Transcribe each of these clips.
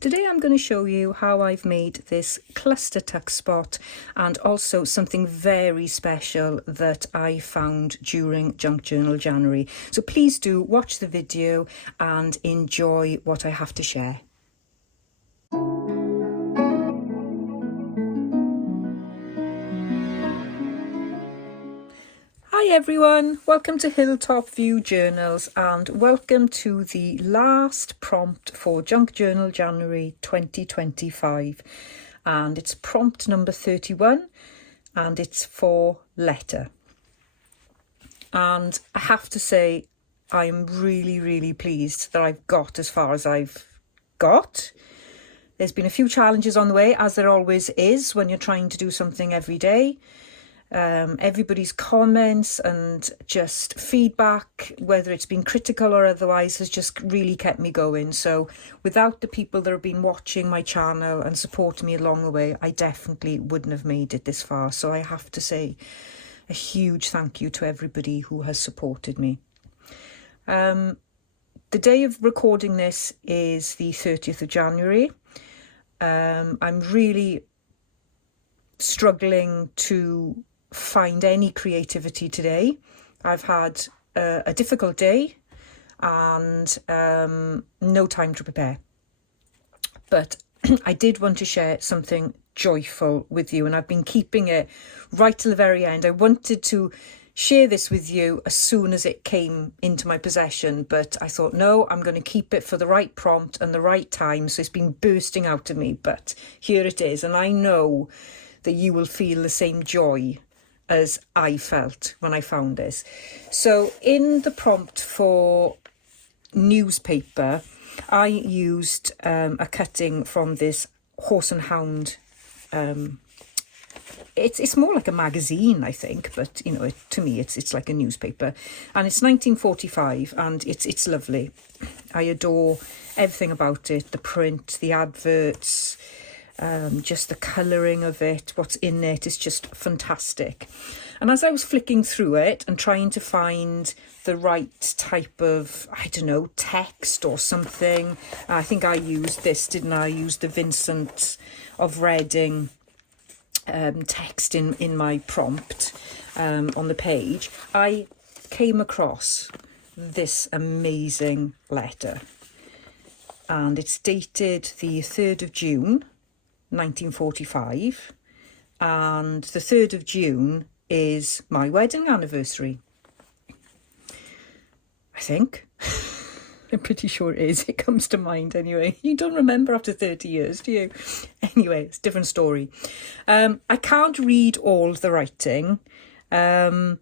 Today I'm going to show you how I've made this cluster tuck spot and also something very special that I found during Junk Journal January. So please do watch the video and enjoy what I have to share. Hi everyone, welcome to Hilltop View Journals and welcome to the last prompt for Junk Journal January 2025, and it's prompt number 31 and it's for letter. And I have to say I'm really pleased that I've got as far as I've got. There's been a few challenges on the way, as there always is when you're trying to do something every day. Everybody's comments and just feedback, whether it's been critical or otherwise, has just really kept me going. So without the people that have been watching my channel and supporting me along the way, I definitely wouldn't have made it this far. So I have to say a huge thank you to everybody who has supported me. The day of recording this is the 30th of January. I'm really struggling to find any creativity today. I've had a difficult day and no time to prepare, but I did want to share something joyful with you, and I've been keeping it right to the very end. I wanted to share this with you as soon as it came into my possession, but I thought, no, I'm going to keep it for the right prompt and the right time. So it's been bursting out of me, but here it is, and I know that you will feel the same joy as I felt when I found this. So in the prompt for newspaper, I used a cutting from this Horse and Hound. It's more like a magazine, I think, but you know, to me it's like a newspaper, and it's 1945, and it's lovely. I adore everything about it, the print, the adverts, just the colouring of it, what's in it is just fantastic. And as I was flicking through it and trying to find the right type of, I don't know, text or something, I think I used this, didn't I? I used the Vincent of Reading text in my prompt on the page. I came across this amazing letter, and it's dated the 3rd of June 1945, and the 3rd of June is my wedding anniversary, I think. I'm pretty sure it is. It comes to mind anyway. You don't remember after 30 years, do you? Anyway, it's a different story. I can't read all the writing, and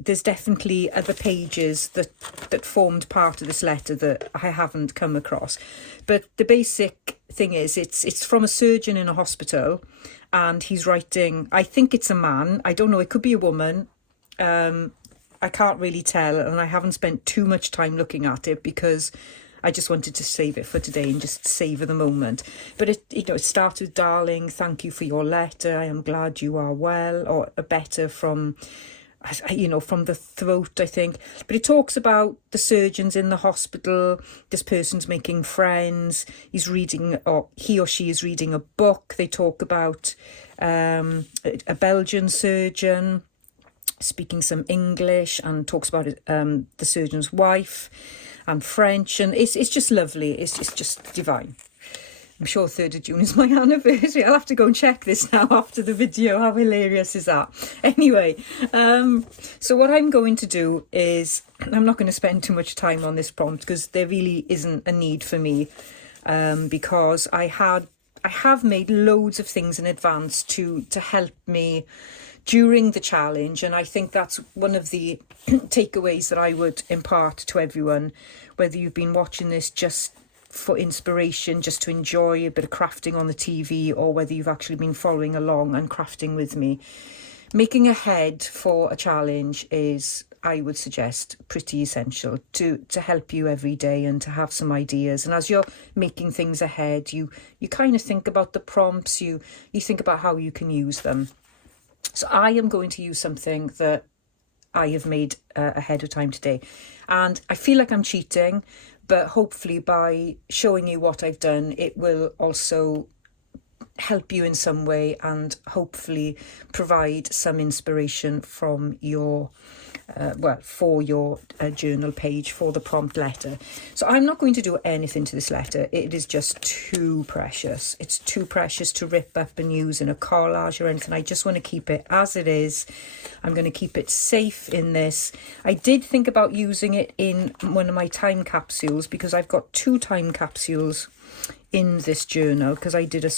there's definitely other pages that formed part of this letter that I haven't come across. But the basic thing is it's from a surgeon in a hospital, and he's writing, I think it's a man, I don't know, it could be a woman. I can't really tell, and I haven't spent too much time looking at it because I just wanted to save it for today and just savour the moment. But it starts with, darling, thank you for your letter. I am glad you are well, or better from the throat, I think. But it talks about the surgeons in the hospital. This person's making friends. He's reading, or he or she is reading a book. They talk about a Belgian surgeon speaking some English, and talks about the surgeon's wife and French, and it's just lovely. It's just divine. I'm sure 3rd of June is my anniversary. I'll have to go and check this now after the video. How hilarious is that? Anyway, so what I'm going to do is, I'm not going to spend too much time on this prompt because there really isn't a need for me, because I have made loads of things in advance to help me during the challenge, and I think that's one of the takeaways that I would impart to everyone, whether you've been watching this just for inspiration, just to enjoy a bit of crafting on the TV, or whether you've actually been following along and crafting with me. Making ahead for a challenge is, I would suggest, pretty essential to help you every day and to have some ideas. And as you're making things ahead, you kind of think about the prompts, you think about how you can use them. So I am going to use something that I have made ahead of time today, and I feel like I'm cheating, but hopefully by showing you what I've done, it will also help you in some way and hopefully provide some inspiration from your for your journal page for the prompt letter. So I'm not going to do anything to this letter. It is just too precious. It's too precious to rip up and use in a collage or anything. I just want to keep it as it is. I'm going to keep it safe in this. I did think about using it in one of my time capsules, because I've got 2 time capsules in this journal, because I did a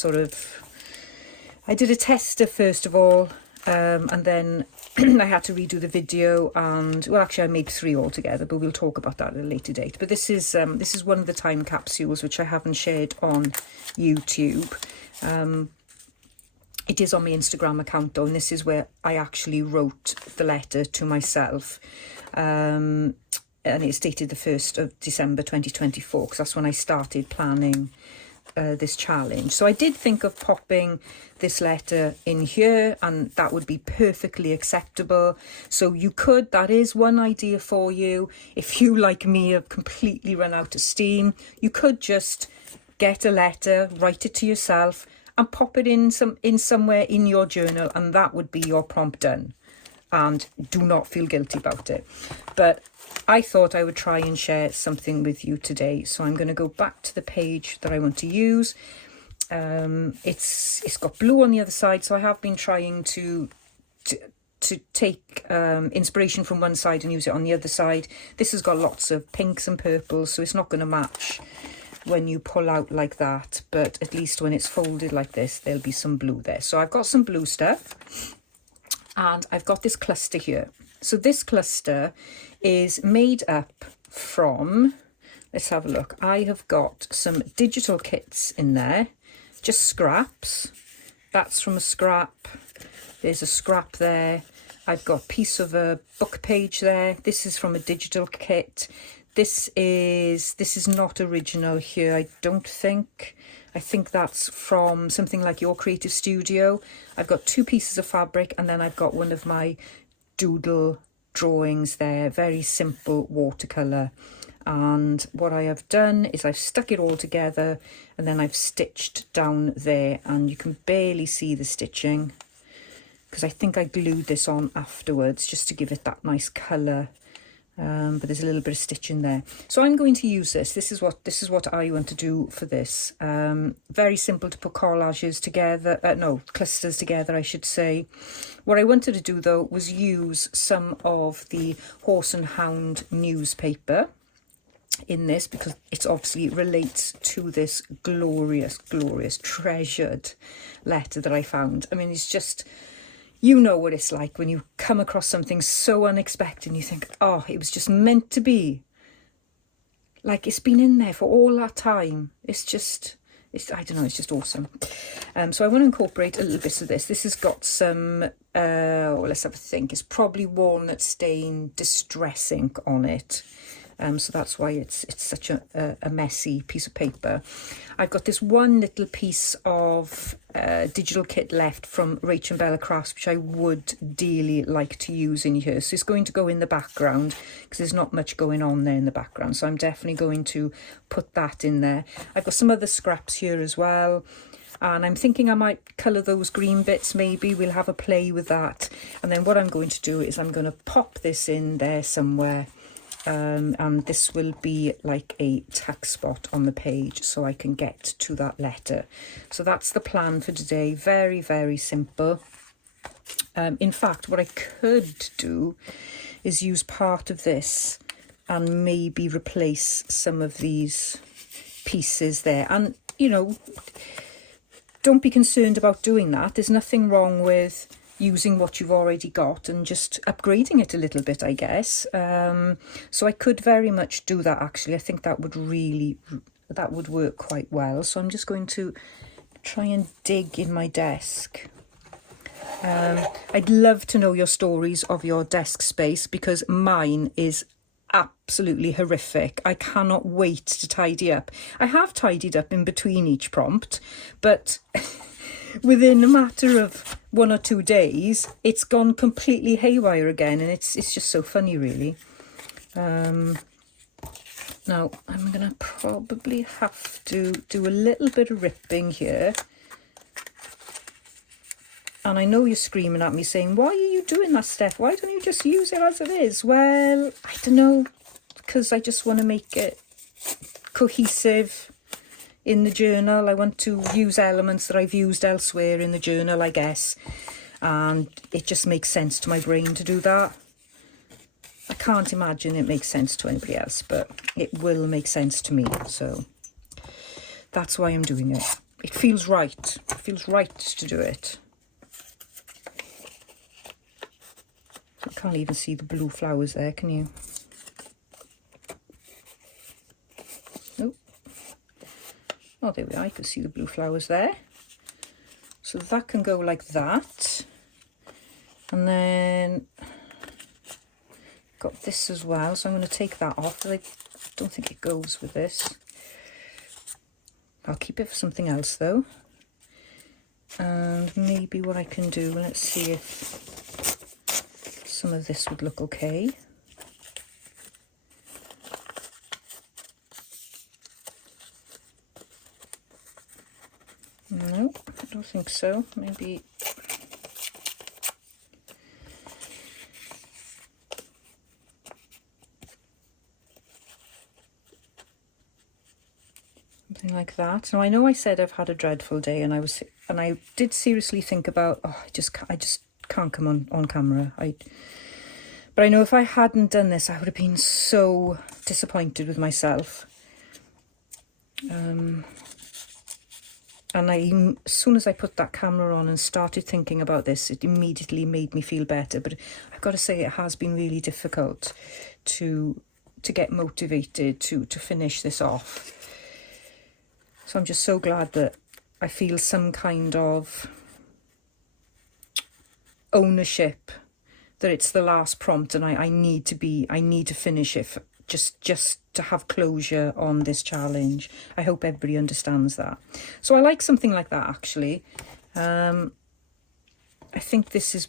tester first of all, and then I had to redo the video, and well, actually I made 3 altogether, but we'll talk about that at a later date. But this is one of the time capsules which I haven't shared on YouTube. It is on my Instagram account though, and this is where I actually wrote the letter to myself. And it's dated the 1st of December 2024, because that's when I started planning this challenge. So I did think of popping this letter in here, and that would be perfectly acceptable. So you could, that is one idea for you. If you, like me, have completely run out of steam, you could just get a letter, write it to yourself, and pop it in somewhere in your journal, and that would be your prompt done. And do not feel guilty about it. But I thought I would try and share something with you today. So I'm going to go back to the page that I want to use. It's got blue on the other side, so I have been trying to take inspiration from one side and use it on the other side. This has got lots of pinks and purples, so it's not going to match when you pull out like that, but at least when it's folded like this, there'll be some blue there. So I've got some blue stuff, and I've got this cluster here. So this cluster is made up from, let's have a look. I have got some digital kits in there, just scraps. That's from a scrap. There's a scrap there. I've got a piece of a book page there. This is from a digital kit. This is not original here, I don't think. I think that's from something like Your Creative Studio. I've got 2 pieces of fabric, and then I've got one of my doodle drawings there, very simple watercolour. And what I have done is I've stuck it all together, and then I've stitched down there, and you can barely see the stitching because I think I glued this on afterwards just to give it that nice colour. But there's a little bit of stitching there. So I'm going to use this. This is what I want to do for this. Very simple to put collages together. Clusters together, I should say. What I wanted to do though was use some of the Horse and Hound newspaper in this, because it obviously relates to this glorious, glorious, treasured letter that I found. I mean, it's just, you know what it's like when you come across something so unexpected and you think, oh, it was just meant to be. Like, it's been in there for all that time. I don't know, it's just awesome. So I want to incorporate a little bit of this. This has got some, let's have a think. It's probably walnut stain distress ink on it. So that's why it's such a messy piece of paper. I've got this one little piece of digital kit left from Rach and Bella Crafts, which I would dearly like to use in here. So it's going to go in the background because there's not much going on there in the background. So I'm definitely going to put that in there. I've got some other scraps here as well. And I'm thinking I might colour those green bits maybe. We'll have a play with that. And then what I'm going to do is I'm going to pop this in there somewhere. And this will be like a tuck spot on the page so I can get to that letter. So that's the plan for today. Very, very simple. In fact, what I could do is use part of this and maybe replace some of these pieces there. And, you know, don't be concerned about doing that. There's nothing wrong with using what you've already got and just upgrading it a little bit, I guess. So I could very much do that, actually. I think that would work quite well. So I'm just going to try and dig in my desk. I'd love to know your stories of your desk space, because mine is absolutely horrific. I cannot wait to tidy up. I have tidied up in between each prompt, but within a matter of 1 or 2 days, it's gone completely haywire again, and it's just so funny, really. Now Now, I'm going to probably have to do a little bit of ripping here. And I know you're screaming at me saying, why are you doing that, Steph? Why don't you just use it as it is? Well, I don't know, because I just want to make it cohesive in the journal. I want to use elements that I've used elsewhere in the journal, I guess. And it just makes sense to my brain to do that. I can't imagine it makes sense to anybody else, but it will make sense to me. So that's why I'm doing it. It feels right. It feels right to do it. I can't even see the blue flowers there, can you? Nope. Oh, there we are. I can see the blue flowers there. So that can go like that. And then got this as well. So I'm going to take that off. I don't think it goes with this. I'll keep it for something else though. And maybe what I can do, let's see if some of this would look okay. No, I don't think so. Maybe something like that. Now I know I said I've had a dreadful day, and I did seriously think about, oh, I just can't come on camera. But I know if I hadn't done this, I would have been so disappointed with myself. And as soon as I put that camera on and started thinking about this, it immediately made me feel better. But I've got to say, it has been really difficult to get motivated to finish this off. So I'm just so glad that I feel some kind of ownership that it's the last prompt, and I need to finish it just to have closure on this challenge. I hope everybody understands that. So I like something like that, actually. I think this is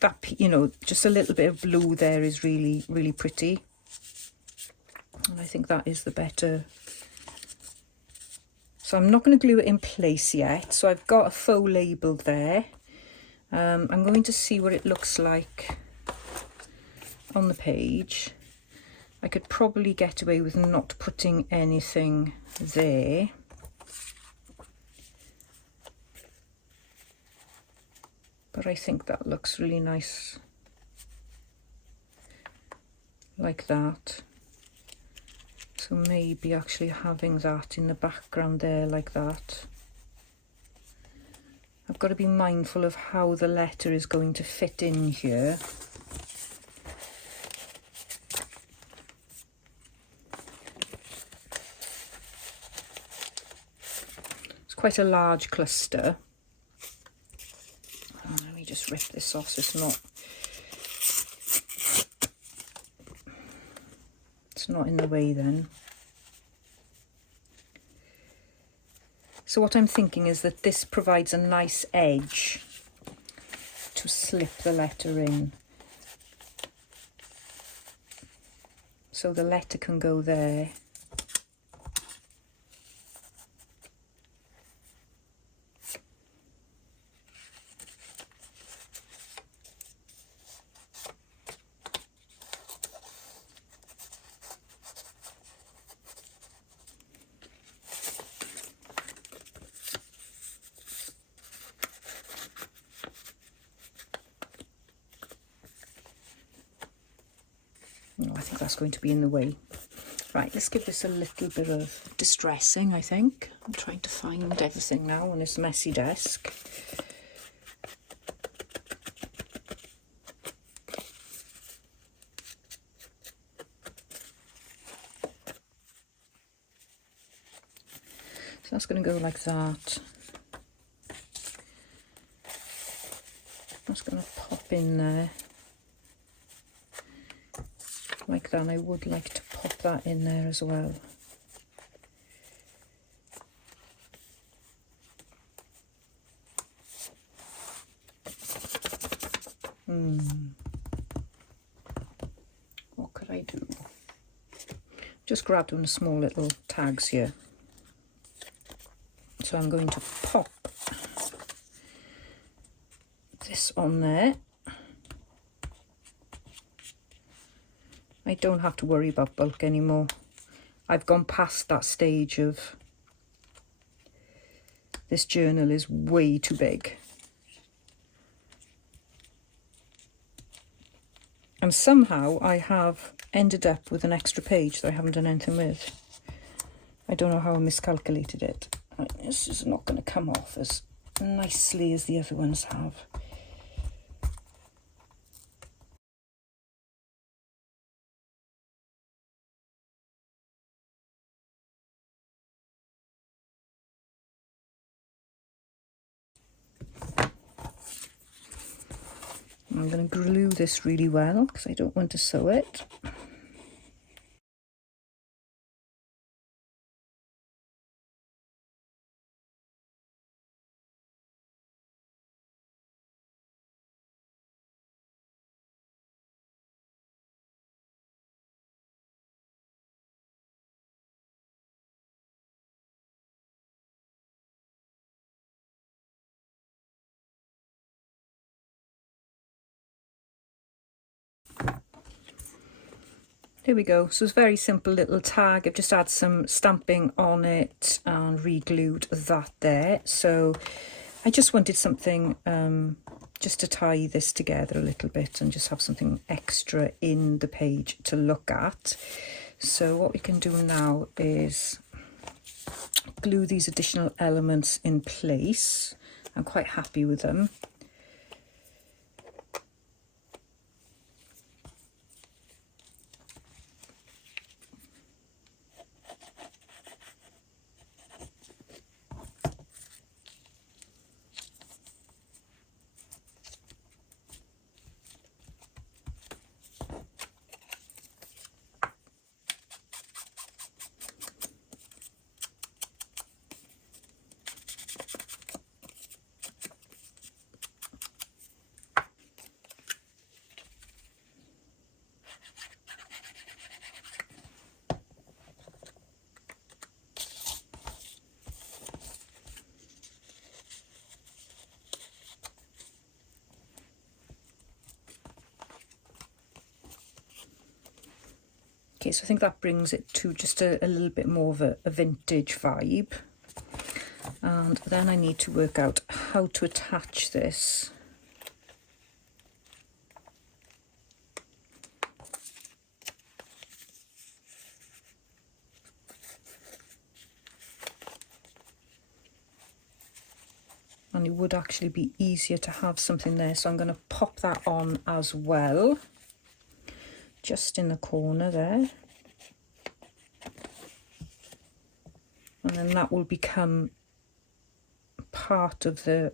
that, you know, just a little bit of blue there is really, really pretty. And I think that is the better. So I'm not going to glue it in place yet. So I've got a faux label there. I'm going to see what it looks like on the page. I could probably get away with not putting anything there. But I think that looks really nice like that. So maybe actually having that in the background there like that. I've got to be mindful of how the letter is going to fit in here. It's quite a large cluster. Oh, let me just rip this off so it's not in the way then. So what I'm thinking is that this provides a nice edge to slip the letter in. So the letter can go there. No, I think that's going to be in the way. Right, let's give this a little bit of distressing, I think. I'm trying to find everything now on this messy desk. So that's going to go like that. That's going to pop in there. Like that, and I would like to pop that in there as well. What could I do? just grabbed one of small little tags here. So I'm going to pop this on there. I don't have to worry about bulk anymore. I've gone past that stage of this journal is way too big. And somehow I have ended up with an extra page that I haven't done anything with. I don't know how I miscalculated it. This is not going to come off as nicely as the other ones have. I'm going to glue this really well because I don't want to sew it. There we go. So it's a very simple little tag. I've just had some stamping on it and re-glued that there. So I just wanted something just to tie this together a little bit and just have something extra in the page to look at. So what we can do now is glue these additional elements in place. I'm quite happy with them. Okay, so I think that brings it to just a little bit more of a vintage vibe. And then I need to work out how to attach this. And it would actually be easier to have something there, so I'm going to pop that on as well. Just in the corner there, and then that will become part of the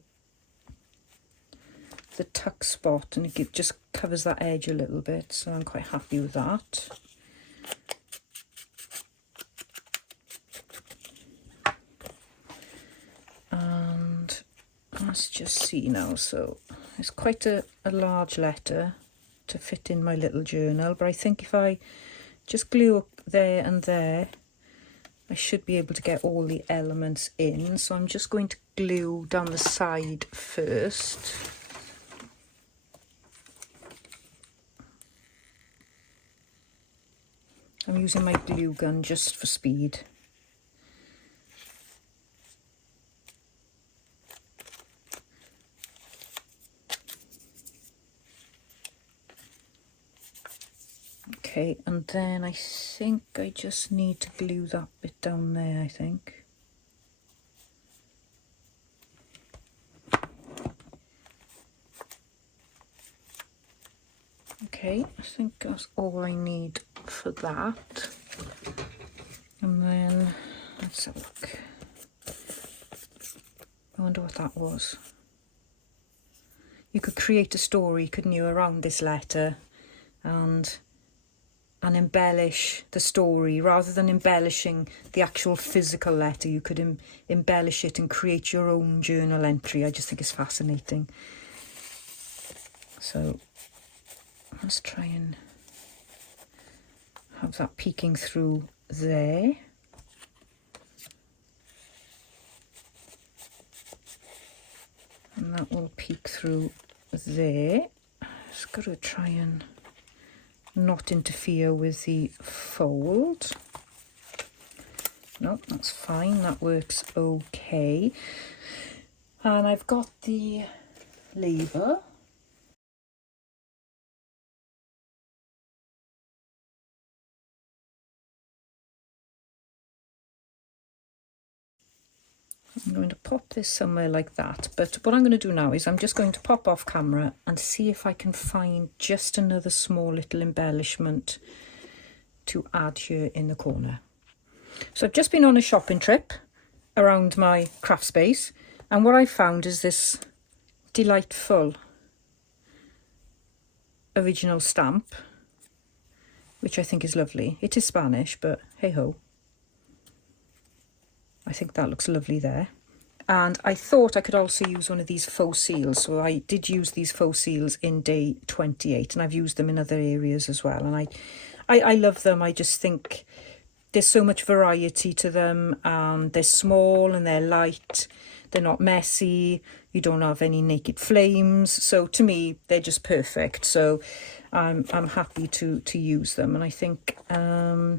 tuck spot, and it just covers that edge a little bit, so I'm quite happy with that. And let's just see now, so it's quite a large letter to fit in my little journal, but I think if I just glue up there and there, I should be able to get all the elements in. So I'm just going to glue down the side first. I'm using my glue gun just for speed. Okay, and then I think I just need to glue that bit down there, I think. Okay, I think that's all I need for that. And then, let's have a look. I wonder what that was. You could create a story, couldn't you, around this letter and embellish the story. Rather than embellishing the actual physical letter, you could embellish it and create your own journal entry. I just think it's fascinating. So let's try and have that peeking through there. And that will peek through there. Just got to try and not interfere with the fold. No, that's fine, that works okay. And I've got the label. I'm going to pop this somewhere like that, but what I'm going to do now is I'm just going to pop off camera and see if I can find just another small little embellishment to add here in the corner. So I've just been on a shopping trip around my craft space, and what I found is this delightful original stamp, which I think is lovely. It is Spanish, but hey ho. I think that looks lovely there. And I thought I could also use one of these faux seals. So I did use these faux seals in day 28, and I've used them in other areas as well. And I love them. I just think there's so much variety to them, and they're small and they're light. They're not messy. You don't have any naked flames. So to me, they're just perfect. So I'm happy to use them. And I think I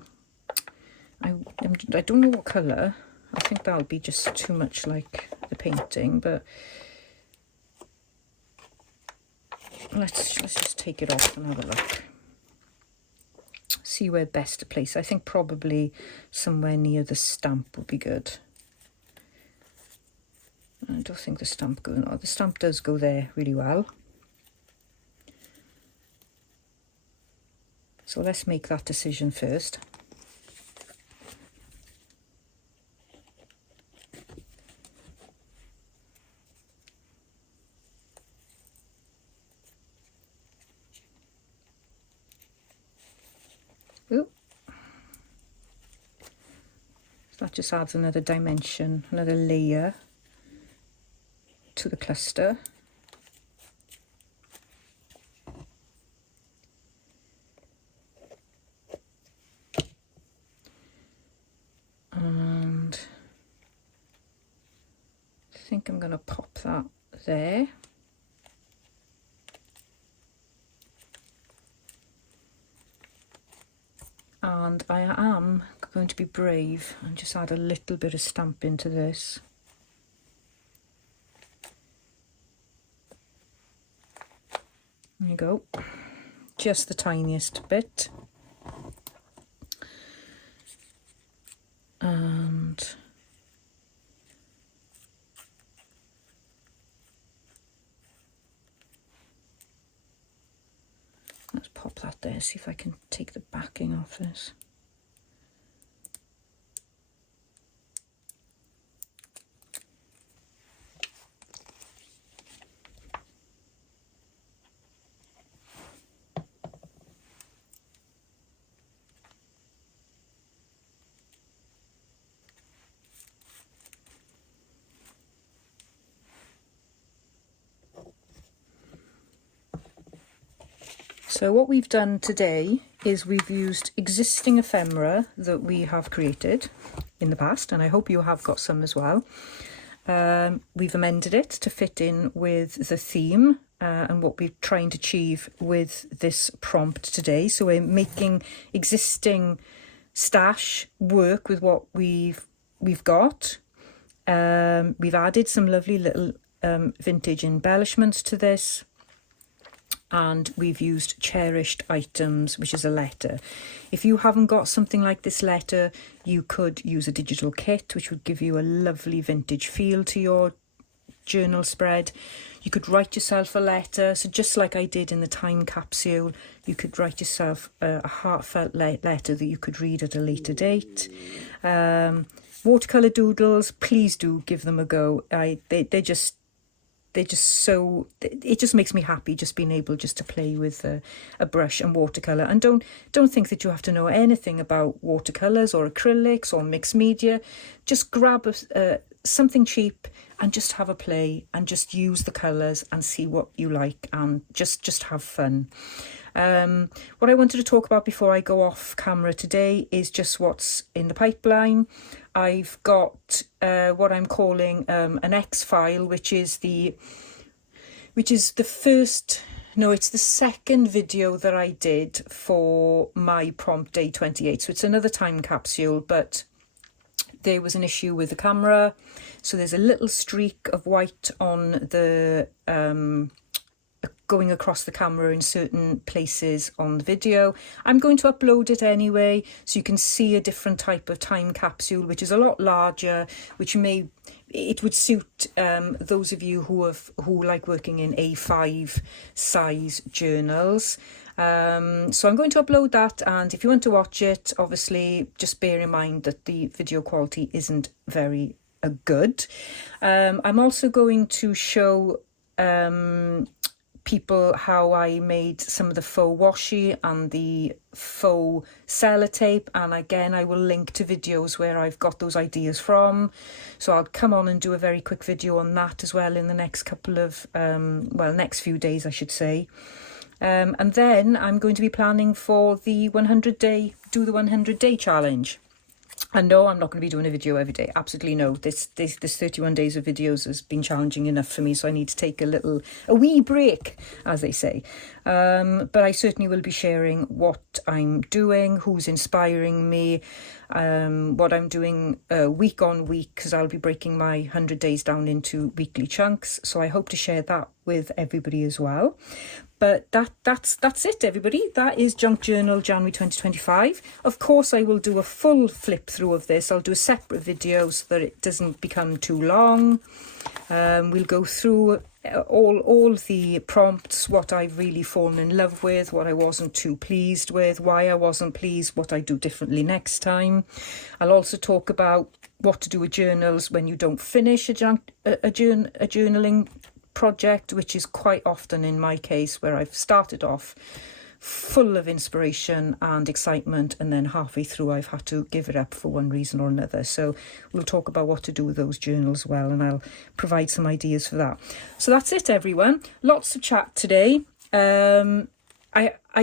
don't know what colour. I think that'll be just too much like the painting, but let's just take it off and have a look. See where best to place. I think probably somewhere near the stamp would be good. I don't think the stamp goes. No, the stamp does go there really well. So let's make that decision first. Ooh. So that just adds another dimension, another layer to the cluster. And I think I'm going to pop that there. And I am going to be brave and just add a little bit of stamp into this. There you go. Just the tiniest bit. And let's pop that there, see if I can take the backing off this. So what we've done today is we've used existing ephemera that we have created in the past, and I hope you have got some as well. We've amended it to fit in with the theme and what we're trying to achieve with this prompt today. So we're making existing stash work with what we've got. We've added some lovely little vintage embellishments to this. And we've used cherished items, which is a letter. If you haven't got something like this letter, you could use a digital kit, which would give you a lovely vintage feel to your journal spread. You could write yourself a letter. So just like I did in the time capsule, you could write yourself a heartfelt letter that you could read at a later date. Watercolour doodles, please do give them a go. They're just so, it just makes me happy just being able just to play with a brush and watercolour. And don't think that you have to know anything about watercolours or acrylics or mixed media. Just grab something cheap and just have a play and just use the colours and see what you like and just have fun. What I wanted to talk about before I go off camera today is just what's in the pipeline. I've got what I'm calling an X file, which is the second video that I did for my prompt day 28. So it's another time capsule, but there was an issue with the camera. So there's a little streak of white on the going across the camera in certain places on the video. I'm going to upload it anyway, so you can see a different type of time capsule, which is a lot larger, it would suit those of you who like working in A5 size journals. So I'm going to upload that, and if you want to watch it, obviously just bear in mind that the video quality isn't very good. I'm also going to show people how I made some of the faux washi and the faux sellotape, and again I will link to videos where I've got those ideas from, so I'll come on and do a very quick video on that as well in the next couple of next few days I should say. And then I'm going to be planning for the 100-day challenge. And no, I'm not going to be doing a video every day. Absolutely no. This 31 days of videos has been challenging enough for me, so I need to take a wee break, as they say. But I certainly will be sharing what I'm doing, who's inspiring me, what I'm doing week on week, because I'll be breaking my 100 days down into weekly chunks. So I hope to share that with everybody as well. But that's it, everybody. That is Junk Journal January 2025. Of course, I will do a full flip through of this. I'll do a separate video so that it doesn't become too long. We'll go through all the prompts, what I've really fallen in love with, what I wasn't too pleased with, why I wasn't pleased, what I do differently next time. I'll also talk about what to do with journals when you don't finish a journaling project, which is quite often in my case, where I've started off full of inspiration and excitement, and then halfway through I've had to give it up for one reason or another. So we'll talk about what to do with those journals well, and I'll provide some ideas for that. So that's it, everyone. Lots of chat today. I'm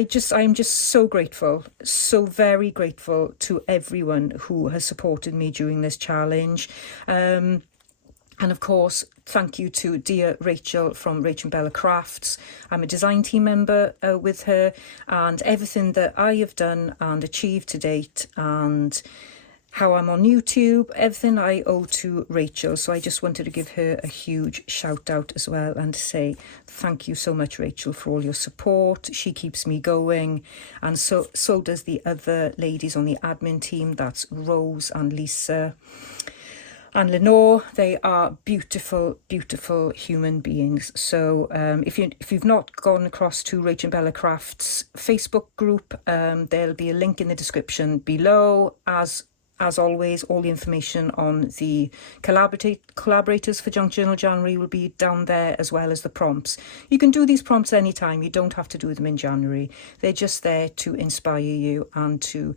just so grateful, so very grateful to everyone who has supported me during this challenge. And of course, thank you to dear Rachel from Rachel Papercrafts. I'm a design team member with her, and everything that I have done and achieved to date, and how I'm on YouTube, everything I owe to Rachel. So I just wanted to give her a huge shout out as well, and say thank you so much, Rachel, for all your support. She keeps me going, and so does the other ladies on the admin team. That's Rose and Lisa and Lenore. They are beautiful, beautiful human beings. So if you've not gone across to Rachel Papercrafts Facebook group, there'll be a link in the description below. As always, all the information on the collaborators for Junk Journal January will be down there, as well as the prompts. You can do these prompts anytime. You don't have to do them in January. They're just there to inspire you and to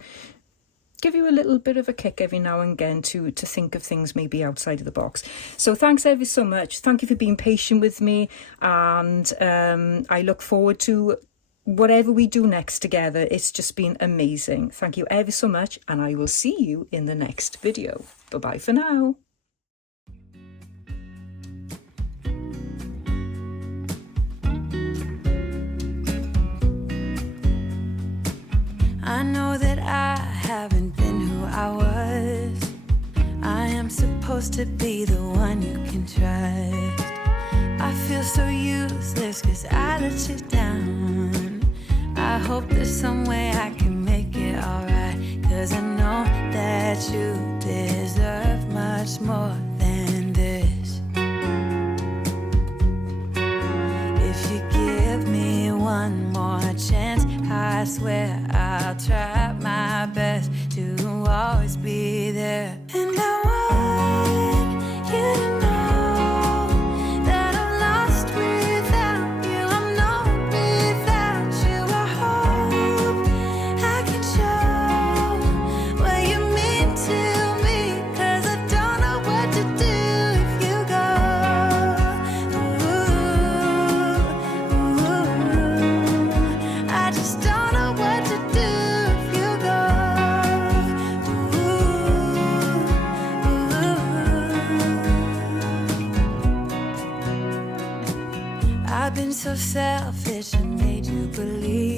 give you a little bit of a kick every now and again to think of things maybe outside of the box. So thanks ever so much. Thank you for being patient with me, and I look forward to whatever we do next together. It's just been amazing. Thank you ever so much, and I will see you in the next video. Bye-bye for now. I know that I haven't been who I was. I am supposed to be the one you can trust. I feel so useless 'cause I let you down. I hope there's some way I can make it alright, 'cause I know that you deserve much more than this. If you give me one more chance, I swear I'll try my best to always be there. And I want you to know that I'm lost without you. I'm not without you. I hope I can show what you mean to me, 'cause I don't know what to do if you go. Ooh, ooh, I just I've been so selfish and made you believe